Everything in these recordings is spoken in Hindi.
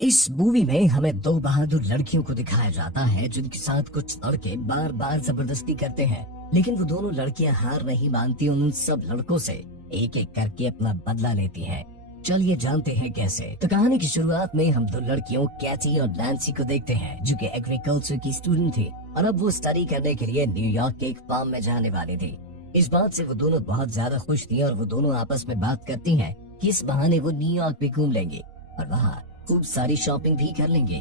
इस मूवी में हमें दो बहादुर लड़कियों को दिखाया जाता है जिनके साथ कुछ लड़के बार बार जबरदस्ती करते हैं, लेकिन वो दोनों लड़कियां हार नहीं मानती। उन सब लड़कों से एक एक करके अपना बदला लेती हैं। चलिए जानते हैं कैसे। तो कहानी की शुरुआत में हम दो लड़कियों कैटी और नैन्सी को देखते हैं जो कि एग्रीकल्चर की स्टूडेंट थी और अब वो स्टडी करने के लिए न्यूयॉर्क के एक फार्म में जाने वाली थी। इस बात से वो दोनों बहुत ज्यादा खुश थी और वो दोनों आपस में बात करती हैं कि इस बहाने वो न्यूयॉर्क भी घूम लेंगे और वहाँ खूब सारी शॉपिंग भी कर लेंगे।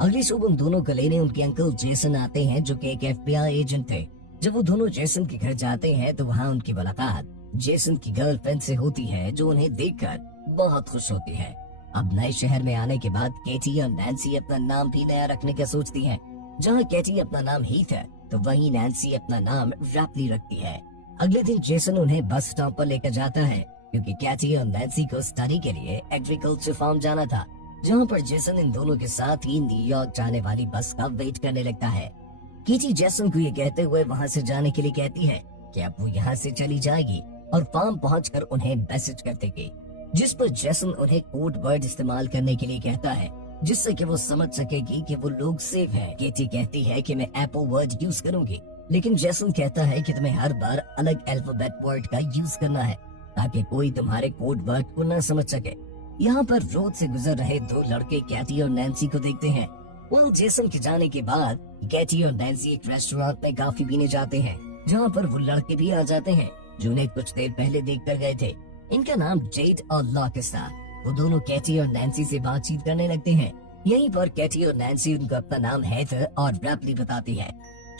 अगली सुबह उन दोनों को लेने उनके अंकल जेसन आते हैं जो कि एक FBI एजेंट थे। जब वो दोनों जेसन के घर जाते हैं तो वहाँ उनकी मुलाकात जेसन की गर्लफ्रेंड से होती है जो उन्हें देखकर बहुत खुश होती है। अब नए शहर में आने के बाद केटी और नैन्सी अपना नाम भी नया रखने का सोचती हैं। जहाँ केटी अपना नाम हीथ है तो वहीं नैन्सी अपना नाम रैपली रखती है। अगले दिन जेसन उन्हें बस स्टॉप पर लेकर जाता है क्योंकि केटी और नैन्सी को स्टडी के लिए एग्रीकल्चर फार्म जाना था, जहाँ पर जेसन इन दोनों के साथ ही न्यूयॉर्क जाने वाली बस का वेट करने लगता है। केटी जेसन को ये कहते हुए वहाँ से जाने के लिए कहती है कि अब वो यहाँ से चली जाएगी और फार्म पहुंचकर उन्हें मैसेज कर देगी, जिस पर जेसन उन्हें कोड वर्ड इस्तेमाल करने के लिए कहता है जिससे कि वो समझ सकेगी कि वो लोग सेफ हैं। केटी कहती है कि मैं एप्पल वर्ड यूज करूंगी, लेकिन जेसन कहता है कि तुम्हें हर बार अलग अल्फाबेट वर्ड का यूज करना है ताकि कोई तुम्हारे कोड वर्ड को न समझ सके। यहाँ पर रोड से गुजर रहे दो लड़के कैटी और नैन्सी को देखते हैं। वो जेसन के जाने के बाद कैटी और नैन्सी एक रेस्टोरेंट में कॉफी पीने जाते हैं, जहाँ पर वो लड़के भी आ जाते हैं जो उन्हें कुछ देर पहले देख कर गए थे। इनका नाम जेड और लॉकस था। वो दोनों कैटी और नैन्सी से बातचीत करने लगते हैं। यहीं पर कैटी और नैन्सी उनको अपना नाम हेथर और रैपली बताती है।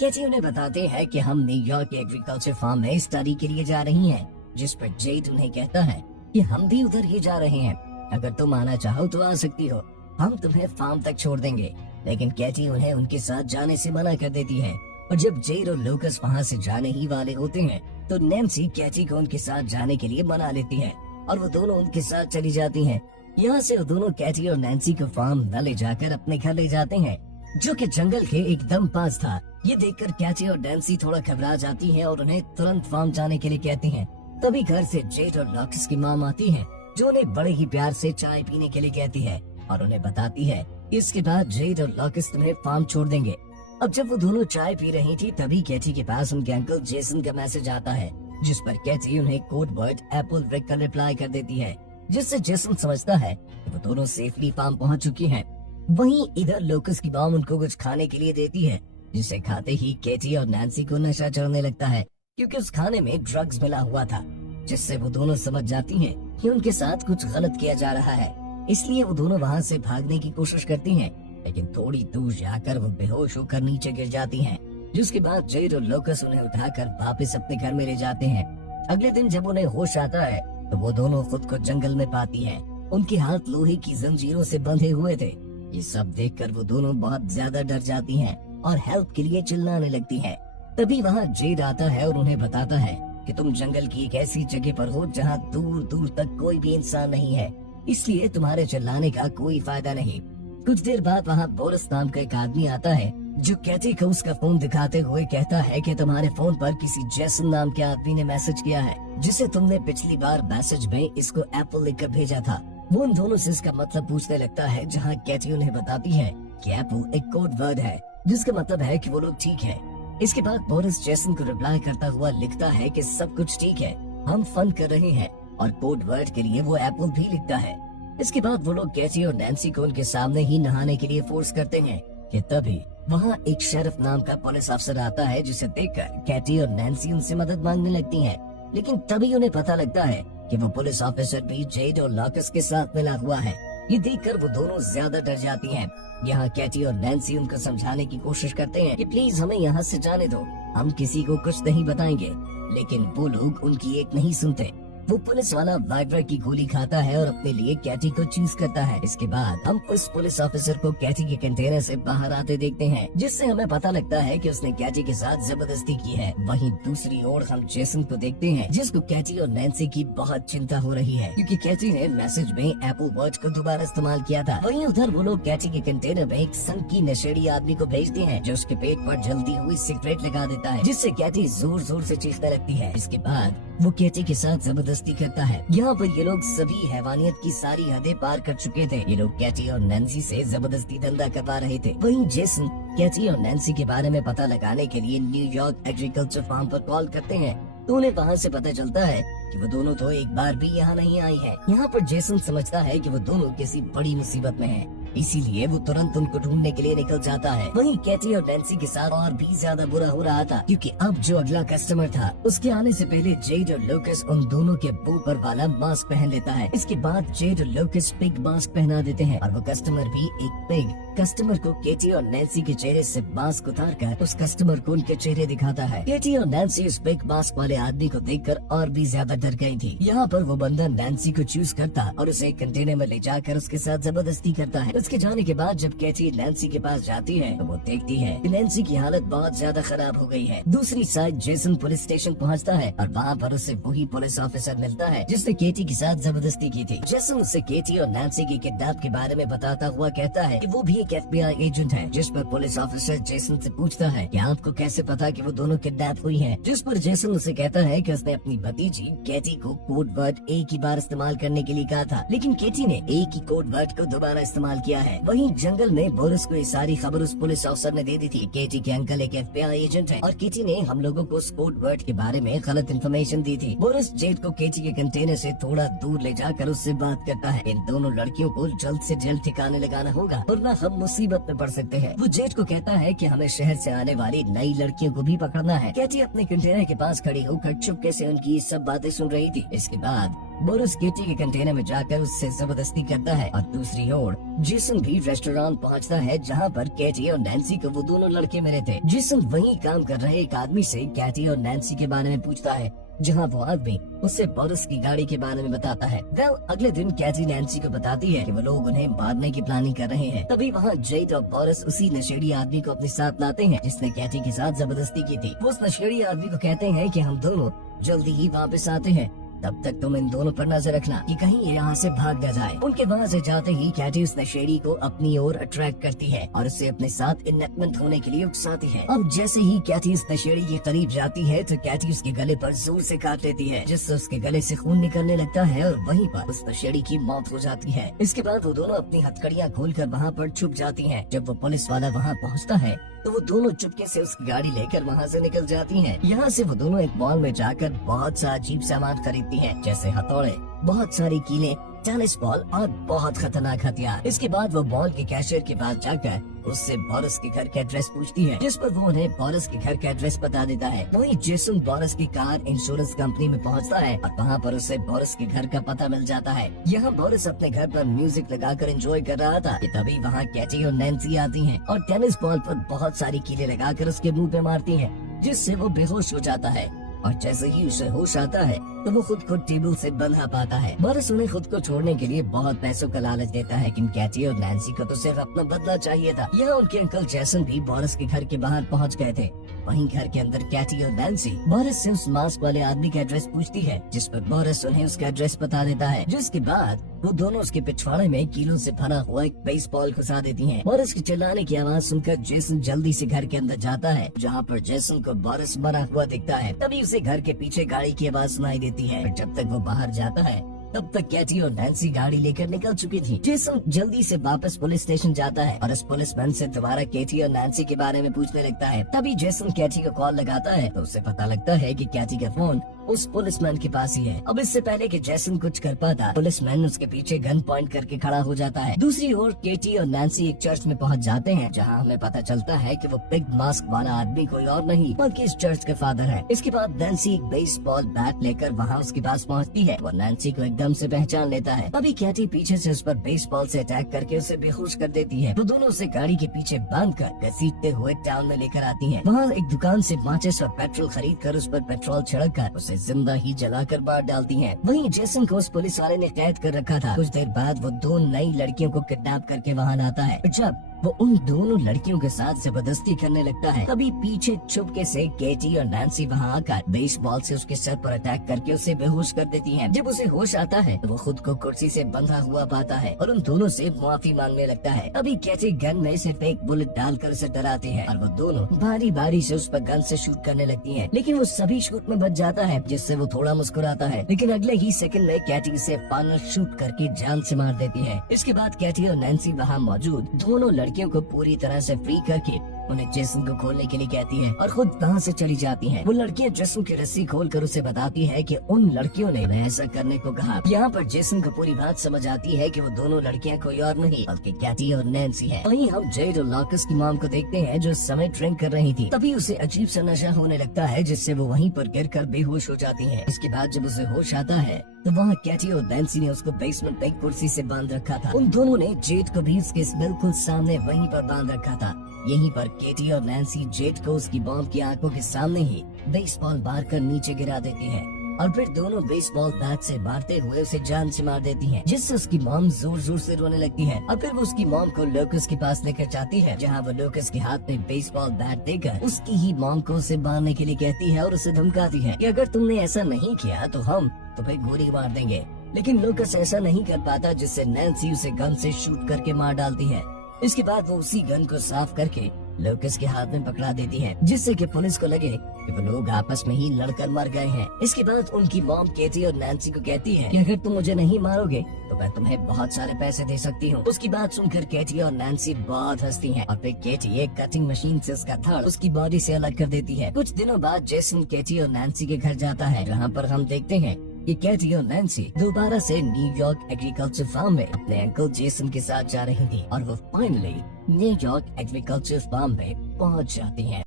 कैटी उन्हें बताते हैं कि हम न्यूयॉर्क के एग्रीकल्चर फार्म में स्टडी के लिए जा रही हैं, जिस पर जेड उन्हें कहता है कि हम भी उधर ही जा रहे हैं, अगर तुम आना चाहो तो आ सकती हो, हम तुम्हें फार्म तक छोड़ देंगे। लेकिन कैटी उन्हें उनके साथ जाने से मना कर देती है और जब जेड और लोकस वहाँ से जाने ही वाले होते हैं तो नैन्सी कैटी को उनके साथ जाने के लिए मना लेती है और वो दोनों उनके साथ चली जाती हैं। यहाँ से वो दोनों कैटी और नैन्सी को फार्म न ले जाकर अपने घर ले जाते हैं, जो कि जंगल के एकदम पास था। ये देखकर कैटी और नैन्सी थोड़ा घबरा जाती है और उन्हें तुरंत फार्म जाने के लिए कहती है। तभी घर से जेड और लॉकस की माम आती है जो उन्हें बड़े ही प्यार से चाय पीने के लिए कहती है और उन्हें बताती है इसके बाद जेड और लॉकस तुम्हें फार्म छोड़ देंगे। अब जब वो दोनों चाय पी रही थी तभी कैटी के पास उनके अंकल जेसन का मैसेज आता है, जिस पर कैटी उन्हें कोड वर्ड एप्पल ब्रेक का रिप्लाई कर देती है, जिससे जेसन समझता है कि वो दोनों सेफली फार्म पहुंच चुकी हैं। वहीं इधर लोकस की मॉम उनको कुछ खाने के लिए देती है, जिसे खाते ही कैटी और नैन्सी को नशा चढ़ने लगता है क्योंकि उस खाने में ड्रग्स मिला हुआ था, जिससे वो दोनों समझ जाती हैं कि उनके साथ कुछ गलत किया जा रहा है। इसलिए वो दोनों वहाँ से भागने की कोशिश करती हैं, लेकिन थोड़ी दूर जाकर वो बेहोश होकर नीचे गिर जाती हैं, जिसके बाद जेड और लोकस उन्हें उठाकर वापस अपने घर में ले जाते हैं। अगले दिन जब उन्हें होश आता है तो वो दोनों खुद को जंगल में पाती हैं। उनके हाथ लोहे की जंजीरों से बंधे हुए थे। ये सब देखकर वो दोनों बहुत ज्यादा डर जाती हैं और हेल्प के लिए चिल्लाने लगती हैं। तभी वहाँ जेड आता है और उन्हें बताता है कि तुम जंगल की एक ऐसी जगह पर हो जहाँ दूर दूर तक कोई भी इंसान नहीं है, इसलिए तुम्हारे चिल्लाने का कोई फायदा नहीं। कुछ देर बाद वहाँ बोरिस नाम का एक आदमी आता है जो कैटी को उसका फोन दिखाते हुए कहता है कि तुम्हारे फोन पर किसी जेसन नाम के आदमी ने मैसेज किया है, जिसे तुमने पिछली बार मैसेज में इसको एप्पल लिखकर भेजा था। वो उन दोनों से इसका मतलब पूछने लगता है, जहाँ कैटी उन्हें बताती है कि एप्पल एक कोड वर्ड है जिसका मतलब है कि वो लोग ठीक है। इसके बाद बोरिस जेसन को रिप्लाई करता हुआ लिखता है कि सब कुछ ठीक है, हम फन कर रहे हैं, और कोड वर्ड के लिए वो एप्पल भी लिखता है। इसके बाद वो लोग कैटी और नैन्सी को उनके सामने ही नहाने के लिए फोर्स करते हैं कि तभी वहाँ एक शेरिफ नाम का पुलिस अफसर आता है, जिसे देखकर कैटी और नैन्सी उनसे मदद मांगने लगती हैं। लेकिन तभी उन्हें पता लगता है कि वो पुलिस ऑफिसर भी जेड और लॉकस के साथ मिला हुआ है। ये देखकर वो दोनों ज्यादा डर जाती हैं। यहाँ कैटी और नैन्सी उनको समझाने की कोशिश करते हैं कि प्लीज हमें यहाँ से जाने दो, हम किसी को कुछ नहीं बताएंगे, लेकिन वो लोग उनकी एक नहीं सुनते। वो पुलिस वाला वाइब्रा की गोली खाता है और अपने लिए कैटी को चूज करता है। इसके बाद हम उस पुलिस ऑफिसर को कैटी के कंटेनर से बाहर आते देखते हैं, जिससे हमें पता लगता है कि उसने कैटी के साथ जबरदस्ती की है। वहीं दूसरी ओर हम जेसन को देखते हैं, जिसको कैटी और नैन्सी की बहुत चिंता हो रही है क्योंकि कैटी ने मैसेज में एप्पल वर्ड को दोबारा इस्तेमाल किया था। वहीं उधर वो लोग कैटी के कंटेनर में एक संकी नशेड़ी आदमी को भेजते हैं, जो उसके पेट पर जल्दी हुई सिगरेट लगा देता है, जिससे कैटी जोर जोर से चीखने लगती है। इसके बाद वो केटी के साथ जबरदस्ती करता है। यहाँ पर ये लोग सभी हैवानियत की सारी हदें पार कर चुके थे। ये लोग केटी और नैन्सी से जबरदस्ती धंधा करवा रहे थे। वहीं जेसन केटी और नैन्सी के बारे में पता लगाने के लिए न्यूयॉर्क एग्रीकल्चर फार्म पर कॉल करते हैं, तो उन्हें वहाँ से पता चलता है कि वो दोनों तो एक बार भी यहाँ नहीं आई है। यहाँ पर जेसन समझता है कि वो दोनों किसी बड़ी मुसीबत में हैं, इसीलिए वो तुरंत उनको ढूंढने के लिए निकल जाता है। वहीं केटी और नैन्सी के साथ और भी ज्यादा बुरा हो रहा था, क्योंकि अब जो अगला कस्टमर था उसके आने से पहले जेड और लोकस उन दोनों के मुंह पर वाला मास्क पहन लेता है। इसके बाद जेड और लोकस पिग मास्क पहना देते हैं और वो कस्टमर भी एक पिग। कस्टमर को केटी और नैन्सी के चेहरे से मास्क उतार कर उस कस्टमर को उनके चेहरे दिखाता है। केटी और नैन्सी उस पिग मास्क वाले आदमी को देखकर और भी ज्यादा डर गई थी। यहाँ पर वो बंदा नैन्सी को चूज करता और उसे एक कंटेनर में ले जाकर उसके साथ जबरदस्ती करता है। उसके जाने के बाद जब केटी नैन्सी के पास जाती है तो वो देखती है कि नैन्सी की हालत बहुत ज्यादा खराब हो गई है। दूसरी साइड जेसन पुलिस स्टेशन पहुँचता है और वहाँ पर उसे वही पुलिस ऑफिसर मिलता है जिसने केटी के साथ जबरदस्ती की थी। जेसन उसे केटी और नैन्सी के किडनैप के बारे में बताता हुआ कहता है कि वो भी एक FBI एजेंट है। जिस पर पुलिस ऑफिसर जेसन से पूछता है कि आपको कैसे पता कि वो दोनों किडनैप हुई हैं? जिस पर जेसन उसे कहता है कि उसने अपनी भतीजी केटी को कोड वर्ड एक ही बार इस्तेमाल करने के लिए कहा था, लेकिन केटी ने एक ही कोड वर्ड को दोबारा इस्तेमाल किया है। वहीं जंगल में बोरिस को ये सारी खबर उस पुलिस अफसर ने दे दी थी। केटी के अंकल एक FBI एजेंट है और केटी ने हम लोगों को उस कोड वर्ड के बारे में गलत इन्फॉर्मेशन दी थी। बोरिस जेड को केटी के कंटेनर से थोड़ा दूर ले जाकर उससे बात करता है। इन दोनों लड़कियों को जल्द से जल्द ठिकाने लगाना होगा वरना हम मुसीबत में पड़ सकते हैं। वो जेड को कहता है कि हमें शहर से आने वाली नई लड़कियों को भी पकड़ना है। केटी अपने कंटेनर के पास खड़ी होकर चुपके से उनकी सब बातें सुन रही थी। इसके बाद बोरिस केटी के कंटेनर में जाकर उससे जबरदस्ती करता है और दूसरी ओर जेसन भी रेस्टोरेंट पहुंचता है जहां पर केटी और नैन्सी को वो दोनों लड़के मिले थे। जेसन वहीं काम कर रहे एक आदमी से केटी और नैन्सी के बारे में पूछता है, जहां वो आदमी उससे बोरिस की गाड़ी के बारे में बताता है। अगले दिन केटी नैन्सी को बताती है कि वो लोग उन्हें मारने की प्लानिंग कर रहे हैं। तभी वहाँ जेड और बोरिस उसी नशेड़ी आदमी को अपने साथ लाते हैं जिसने केटी के साथ जबरदस्ती की थी। वो उस नशेड़ी आदमी को कहते हैं कि हम दोनों जल्दी ही वापस आते हैं, तब तक तुम इन दोनों पर नजर रखना कि कहीं ये यहाँ से भाग न जाए। उनके वहाँ से जाते ही केटी उस नशेड़ी को अपनी ओर अट्रैक्ट करती है और उसे अपने साथ इनमेंट होने के लिए उकसाती है। अब जैसे ही केटी उस नशेड़ी के करीब जाती है तो केटी उसके गले पर जोर से काट लेती है जिससे उसके गले से खून निकलने लगता है और वहीं पर उस नशेड़ी की मौत हो जाती है। इसके बाद वो दोनों अपनी हथकड़ियाँ खोलकर वहाँ पर छुप जाती है। जब वो पुलिस वाला वहाँ पहुँचता है तो वो दोनों चुपके से उसकी गाड़ी लेकर वहाँ से निकल जाती हैं। यहाँ से वो दोनों एक मॉल में जाकर बहुत सा अजीब सामान खरीदती हैं, जैसे हथौड़े, बहुत सारी कीलें, टेनिस बॉल और बहुत खतरनाक हथियार। इसके बाद वो मॉल के कैशियर के पास जाकर उससे बोरिस के घर का एड्रेस पूछती है, जिस पर वो उन्हें बोरिस के घर का एड्रेस बता देता है। वहीं जेसन बोरिस की कार इंश्योरेंस कंपनी में पहुंचता है और वहाँ पर उसे बोरिस के घर का पता मिल जाता है। यहाँ बोरिस अपने घर पर म्यूजिक लगाकर एंजॉय कर रहा था कि तभी वहाँ केटी और नैन्सी आती हैं और टेनिस बॉल पर बहुत सारी कीलें लगाकर उसके मुंह पे मारती हैं, जिससे वो बेहोश हो जाता है। और जैसे ही उसे होश आता है तो वो खुद को टेबल से बंधा पाता है। बोरिस उन्हें खुद को छोड़ने के लिए बहुत पैसों का लालच देता है, लेकिन केटी और नैन्सी को तो सिर्फ अपना बदला चाहिए था। यहाँ उनके अंकल जेसन भी बोरिस के घर के बाहर पहुँच गए थे। वहीं घर के अंदर केटी और नैन्सी बोरिस से उस मास्क वाले आदमी का एड्रेस पूछती है, जिस पर बोरिस उन्हें उसका एड्रेस बता देता है। जिसके बाद वो दोनों उसके पिछवाड़े में कीलों से भरा हुआ एक बेसबॉल घुसा देती हैं। बोरिस की चिल्लाने की आवाज सुनकर जेसन जल्दी से घर के अंदर जाता है, जहाँ पर जेसन को बोरिस मरा हुआ दिखता है। तभी उसे घर के पीछे गाड़ी की आवाज सुनाई देती है। जब तक वो बाहर जाता है तब तक केटी और नैन्सी गाड़ी लेकर निकल चुकी थी। जेसन जल्दी से वापस पुलिस स्टेशन जाता है और उस पुलिसमैन से दोबारा केटी और नैन्सी के बारे में पूछने लगता है। तभी जेसन केटी को कॉल लगाता है तो उसे पता लगता है कि केटी का फोन उस पुलिसमैन के पास ही है। अब इससे पहले कि जेसन कुछ कर पाता, पुलिसमैन उसके पीछे गन पॉइंट करके खड़ा हो जाता है। दूसरी ओर केटी और नैन्सी एक चर्च में पहुंच जाते हैं, जहां हमें पता चलता है कि वो पिग मास्क वाला आदमी कोई और नहीं बल्कि इस चर्च का फादर है। इसके बाद नैन्सी एक बेसबॉल बैट लेकर वहां उसके पास पहुंचती है। वो नैन्सी को एकदम से पहचान लेता है। तभी केटी पीछे से उस पर बेसबॉल से अटैक करके उसे बेहोश कर देती है। तो दोनों उसे गाड़ी के पीछे बांधकर घसीटते हुए टाउन में लेकर आती है। वहाँ एक दुकान से माचिस और पेट्रोल खरीद कर उस पर पेट्रोल छिड़क कर उसे जिंदा ही जलाकर मार डालती हैं। वहीं जेसन को उस पुलिस वाले ने कैद कर रखा था। कुछ देर बाद वो दो नई लड़कियों को किडनैप करके वहाँ लाता है। जब वो उन दोनों लड़कियों के साथ जबरदस्ती करने लगता है। तभी पीछे चुपके से केटी और नैन्सी वहाँ आकर बेसबॉल से उसके सर पर अटैक करके उसे बेहोश कर देती हैं। जब उसे होश आता है तो वो खुद को कुर्सी से बंधा हुआ पाता है और उन दोनों से माफी मांगने लगता है। तभी केटी गन में सिर्फ एक बुलेट डालकर उसे डराते हैं और वो दोनों बारी बारी से उस पर गन से शूट करने लगती हैं। लेकिन वो सभी शूट में बच जाता है, जिससे वो थोड़ा मुस्कुराता है। लेकिन अगले ही सेकंड में कैटी से फाइनल शूट करके जान से मार देती है। इसके बाद कैटी और नैन्सी वहाँ मौजूद दोनों लड़कियों को पूरी तरह से फ्री करके उन्हें जेसन को खोलने के लिए कहती है और खुद वहाँ से चली जाती हैं। वो लड़कियां जेसन की रस्सी खोलकर उसे बताती है कि उन लड़कियों ने ऐसा करने को कहा। यहाँ पर जेसन को पूरी बात समझ आती है कि वो दोनों लड़कियां कोई और नहीं बल्कि कैटी और नैन्सी है। वहीं हम जेड और लॉकस की मॉम को देखते हैं जो इस समय ड्रिंक कर रही थी। तभी उसे अजीब सा नशा होने लगता है, जिससे वो वहीं पर गिरकर बेहोश हो जाती है। इसके बाद जब उसे होश आता है तो वहाँ कैटी और नैन्सी ने उसको बेसमेंट में एक कुर्सी से बांध रखा था। उन दोनों ने जेड को भी उसके बिल्कुल सामने वहीं पर बांध रखा था। यहीं पर केटी और नैन्सी जेड को उसकी बॉम्ब की आंखों के सामने ही बेसबॉल मार कर नीचे गिरा देती है और फिर दोनों बेसबॉल बैट से मारते हुए उसे जान से मार देती हैं, जिससे उसकी मॉम जोर जोर से रोने लगती है। और फिर वो उसकी मॉम को लोकस के पास लेकर जाती है, जहाँ वो लोकस के हाथ में बेसबॉल बैट देकर उसकी ही मॉम को उसे मारने के लिए कहती है और उसे धमकाती है कि अगर तुमने ऐसा नहीं किया तो हम तुम्हें गोली मार देंगे। लेकिन लोकस ऐसा नहीं कर पाता, जिससे नैन्सी उसे गन से शूट करके मार डालती है। इसके बाद वो उसी गन को साफ करके लोकस के हाथ में पकड़ा देती है, जिससे कि पुलिस को लगे कि वो लोग आपस में ही लड़कर मर गए हैं। इसके बाद उनकी मॉम केटी और नैन्सी को कहती है कि अगर तुम मुझे नहीं मारोगे तो मैं तुम्हें बहुत सारे पैसे दे सकती हूँ। उसकी बात सुनकर केटी और नैन्सी बहुत हंसती हैं और फिर केटी एक कटिंग मशीन से उसका धड़ उसकी बॉडी से अलग कर देती है। कुछ दिनों बाद जेसन केटी और नैन्सी के घर जाता है, जहाँ पर हम देखते हैं कि कैटी और नैन्सी दोबारा से न्यूयॉर्क एग्रीकल्चर फार्म में अपने अंकल जेसन के साथ जा रही थी और वो फाइनली न्यूयॉर्क एग्रीकल्चर फार्म में पहुंच जाती हैं।